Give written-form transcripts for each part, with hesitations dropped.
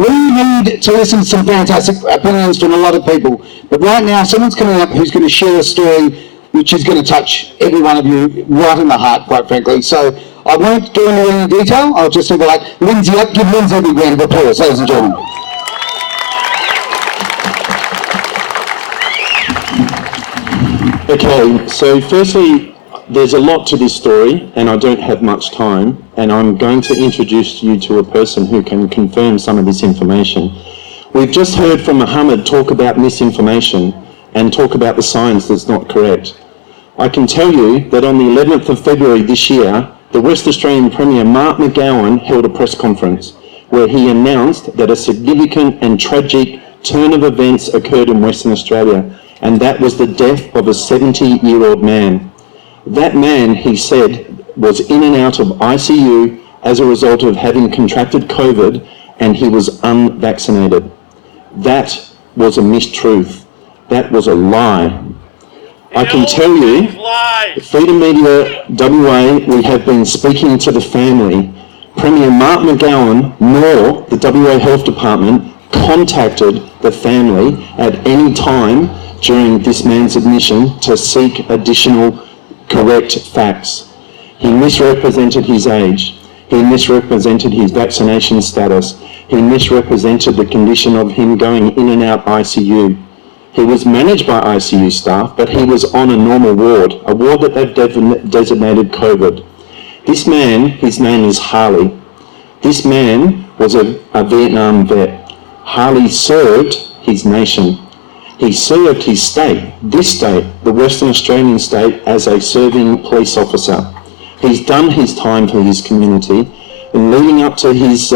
We need to listen to some fantastic opinions from a lot of people. But right now, someone's coming up who's going to share a story which is going to touch every one of you right in the heart, quite frankly. So I won't go into any detail. I'll just be like, Lindsay up, give Lindsay a big round of applause, ladies and gentlemen. Okay, so firstly, there's a lot to this story, and I don't have much time, and I'm going to introduce you to a person who can confirm some of this information. We've just heard from Mohammed talk about misinformation and talk about the science that's not correct. I can tell you that on the 11th of February this year, the West Australian Premier Mark McGowan held a press conference where he announced that a significant and tragic turn of events occurred in Western Australia, and that was the death of a 70-year-old man. That man, he said, was in and out of ICU as a result of having contracted COVID, and he was unvaccinated. That was a mistruth. That was a lie. I can tell you, Freedom Media WA, we have been speaking to the family. Premier Mark McGowan nor the WA Health Department contacted the family at any time during this man's admission to seek additional correct facts. He misrepresented his age. He misrepresented his vaccination status. He misrepresented the condition of him going in and out ICU. He was managed by ICU staff, but he was on a normal ward, a ward that they've designated COVID. This man, his name is Harley. This man was a Vietnam vet. Harley served his nation. He served his state, this state, the Western Australian state, as a serving police officer. He's done his time for his community, and leading up to his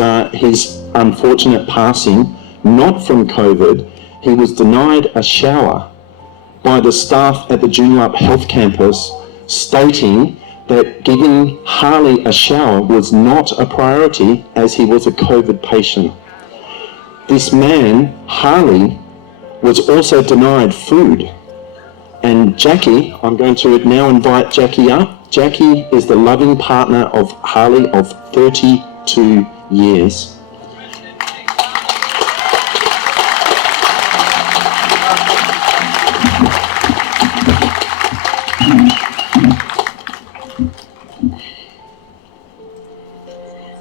unfortunate passing, not from COVID, he was denied a shower by the staff at the Joondalup Health Campus, stating that giving Harley a shower was not a priority as he was a COVID patient. This man, Harley, was also denied food. And Jackie, I'm going to now invite Jackie up. Jackie is the loving partner of Harley of 32 years.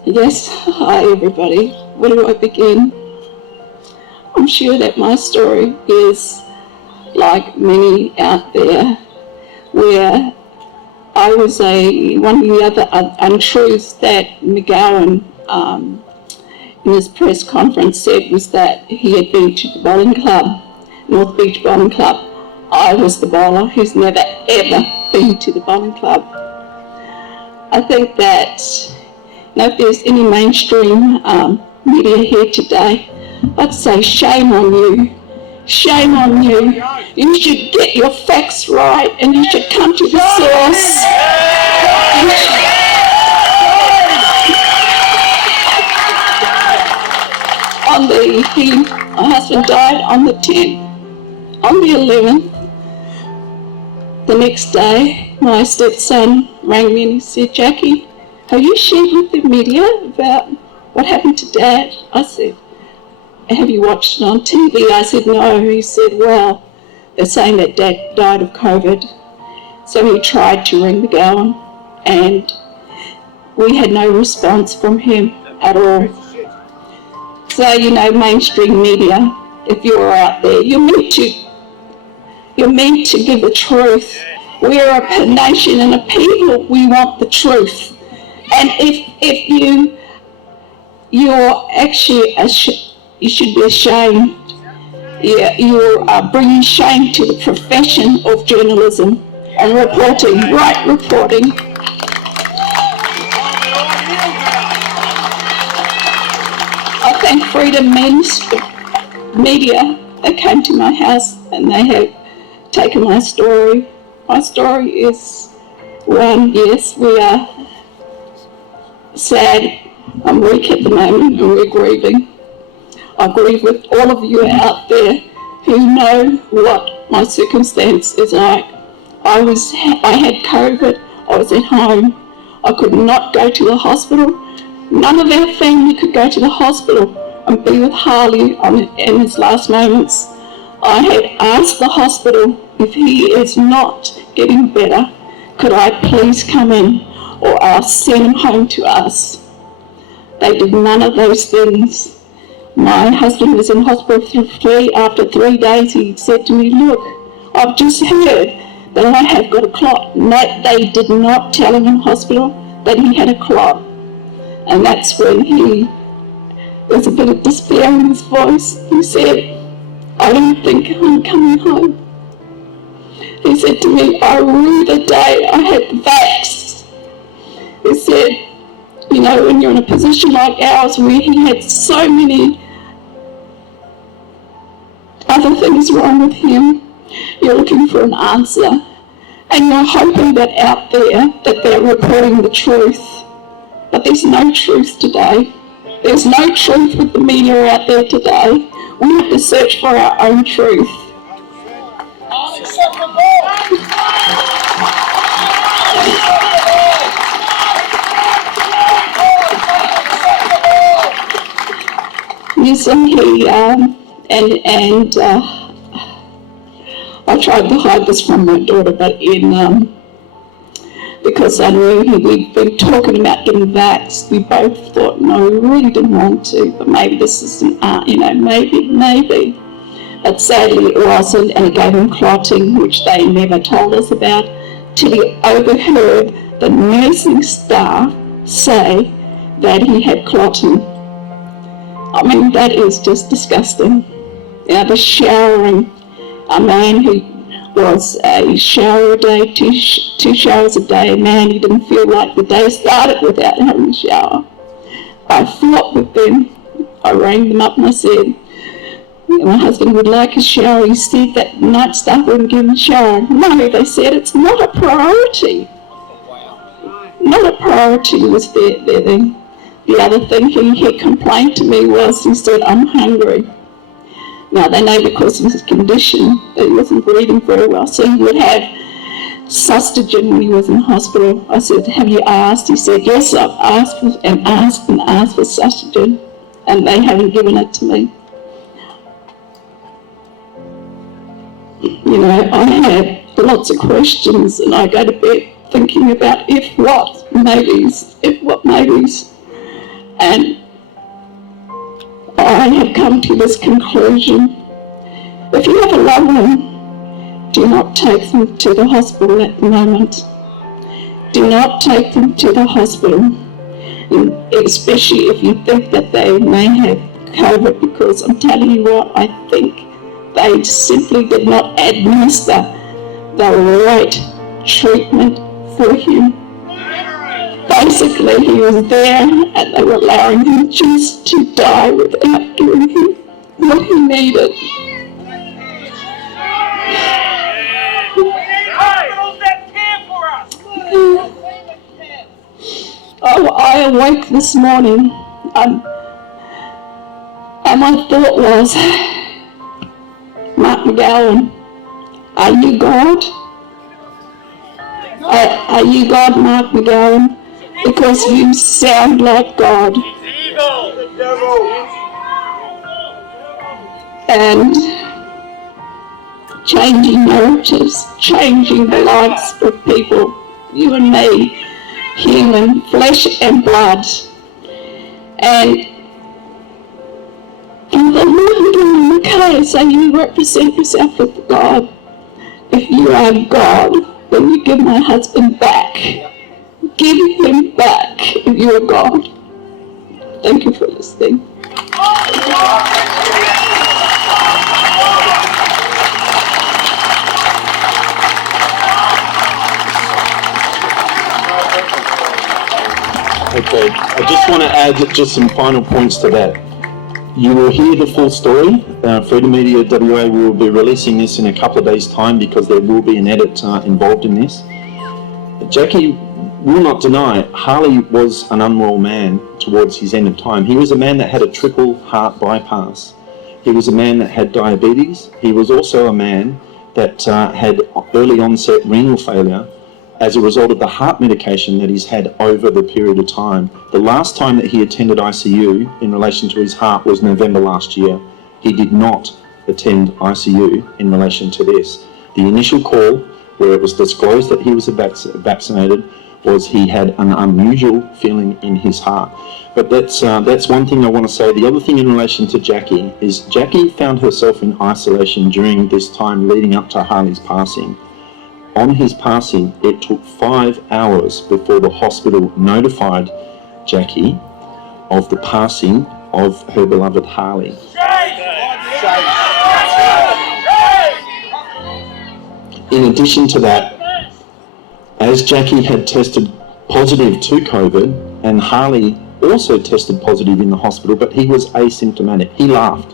Yes, hi everybody. Where do I begin? I'm sure that my story is like many out there, where I was one of the other untruths that McGowan in his press conference said was that he had been to the bowling club, North Beach Bowling Club. I was the bowler who's never ever been to the bowling club. I think that if there's any mainstream media here today, I'd say shame on you. Shame on you. You should get your facts right and you should come to the source. My husband died on the 10th. On the 11th, the next day, my stepson rang me and he said, "Jackie, have you shared with the media about what happened to Dad?" I said, "Have you watched it on TV?" I said, "No." He said, "Well, they're saying that Dad died of COVID." So he tried to ring McGowan and we had no response from him at all. So, mainstream media, if you're out there, you're meant to give the truth. We're a nation and a people, we want the truth. And if you're actually, you should be ashamed. You're bringing shame to the profession of journalism and reporting, right reporting. I thank Freedom Media that came to my house and they have taken my story. My story is one, yes, we are sad. I'm weak at the moment and we're grieving. I grieve with all of you out there who know what my circumstance is like. I had COVID, I was at home, I could not go to the hospital. None of our family could go to the hospital. and be with Harley in his last moments. I had asked the hospital, if he is not getting better, could I please come in, or I'll send him home to us. They did none of those things. My husband was in hospital after 3 days. He said to me, look, I've just heard that I have got a clot. No, they did not tell him in hospital that he had a clot. And that's when there's a bit of despair in his voice. He said, I don't think I'm coming home. He said to me, I rue the day I had the vax. He said, you know, when you're in a position like ours where he had so many other things wrong with him, you're looking for an answer. And you're hoping that out there that they're reporting the truth. But there's no truth today. There's no truth with the media out there today. We have to search for our own truth. Yes, I tried to hide this from my daughter, but because I knew we'd been talking about getting vaxxed, we both thought, no, we really didn't want to, but maybe this is maybe. But sadly it wasn't, and it gave him clotting, which they never told us about, till he overheard the nursing staff say that he had clotting. I mean, that is just disgusting. You know, the showering, a man who was a shower a day, two showers a day, a man who didn't feel like the day started without having a shower. I fought with them. I rang them up and I said, my husband would like a shower. He said that night staff wouldn't give him a shower. No, they said it's not a priority. Not a priority was their thing. The other thing he complained to me was, he said, I'm hungry. Now, they know because of his condition that he wasn't breathing very well, so he would have sustagen when he was in hospital. I said, have you asked? He said, yes, I've asked for sustagen, and they haven't given it to me. You know, I had lots of questions, and I go to bed thinking about if what maybes. And I have come to this conclusion. If you have a loved one, do not take them to the hospital at the moment. Do not take them to the hospital, and especially if you think that they may have COVID, because I'm telling you what, I think they simply did not administer the right treatment for him. Basically, he was there and they were allowing him just to die without giving him what he needed. Oh, I awoke this morning and my thought was, Mark McGowan, are you God? Are you God, Mark McGowan? Because you sound like God. And changing narratives, changing the lives of people, you and me, human, flesh and blood. And I thought, okay, so you represent yourself with God. If you are God, then you give my husband back. Give him back if you are God. Thank you for listening. Okay, I just want to add just some final points to that. You will hear the full story. Freedom Media WA will be releasing this in a couple of days' time because there will be an edit involved in this. Jackie will not deny Harley was an unwell man towards his end of time. He was a man that had a triple heart bypass. He was a man that had diabetes. He was also a man that had early onset renal failure as a result of the heart medication that he's had over the period of time. The last time that he attended ICU in relation to his heart was November last year. He did not attend ICU in relation to this. The initial call, where it was disclosed that he was vaccinated, was he had an unusual feeling in his heart. But that's one thing I want to say. The other thing in relation to Jackie is Jackie found herself in isolation during this time leading up to Harley's passing. On his passing, it took 5 hours before the hospital notified Jackie of the passing of her beloved Harley. In addition to that, as Jackie had tested positive to COVID, and Harley also tested positive in the hospital, but he was asymptomatic. He laughed.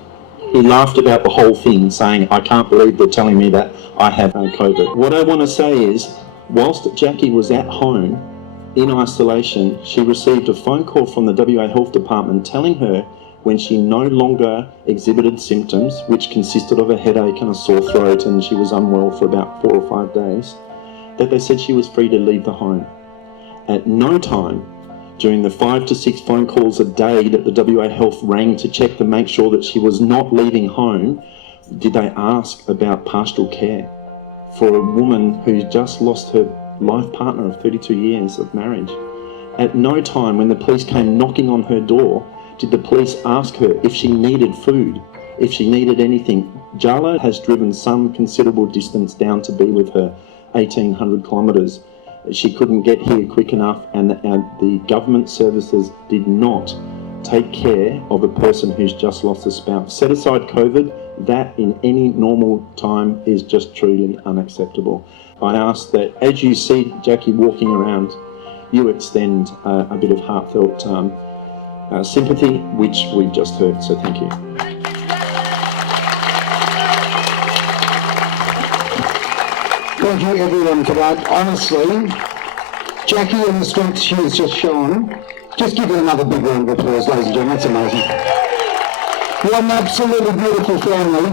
He laughed about the whole thing, saying, I can't believe they're telling me that I have COVID. What I want to say is, whilst Jackie was at home in isolation, she received a phone call from the WA Health Department telling her when she no longer exhibited symptoms, which consisted of a headache and a sore throat, and she was unwell for about 4 or 5 days, that they said she was free to leave the home. At no time during the 5 to 6 phone calls a day that the WA Health rang to check to make sure that she was not leaving home, did they ask about pastoral care for a woman who just lost her life partner of 32 years of marriage. At no time when the police came knocking on her door did the police ask her if she needed food, if she needed anything. Jala has driven some considerable distance down to be with her, 1,800 kilometres. She couldn't get here quick enough, and the government services did not take care of a person who's just lost a spouse. Set aside COVID, that in any normal time is just truly unacceptable. I ask that as you see Jackie walking around, you extend a bit of heartfelt sympathy, which we've just heard, so thank you. Thank you everyone for that. Honestly, Jackie and the strength she has just shown, just give her another big round of applause, ladies and gentlemen, that's amazing. What an absolutely beautiful family.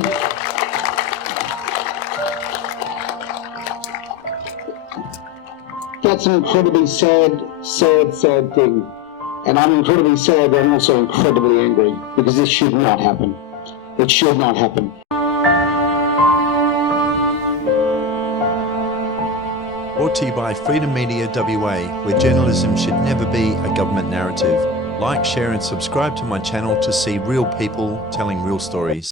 That's an incredibly sad thing. And I'm incredibly sad, but I'm also incredibly angry, because this should not happen. It should not happen. Brought to you by Freedom Media WA, where journalism should never be a government narrative. Like, share and subscribe to my channel to see real people telling real stories.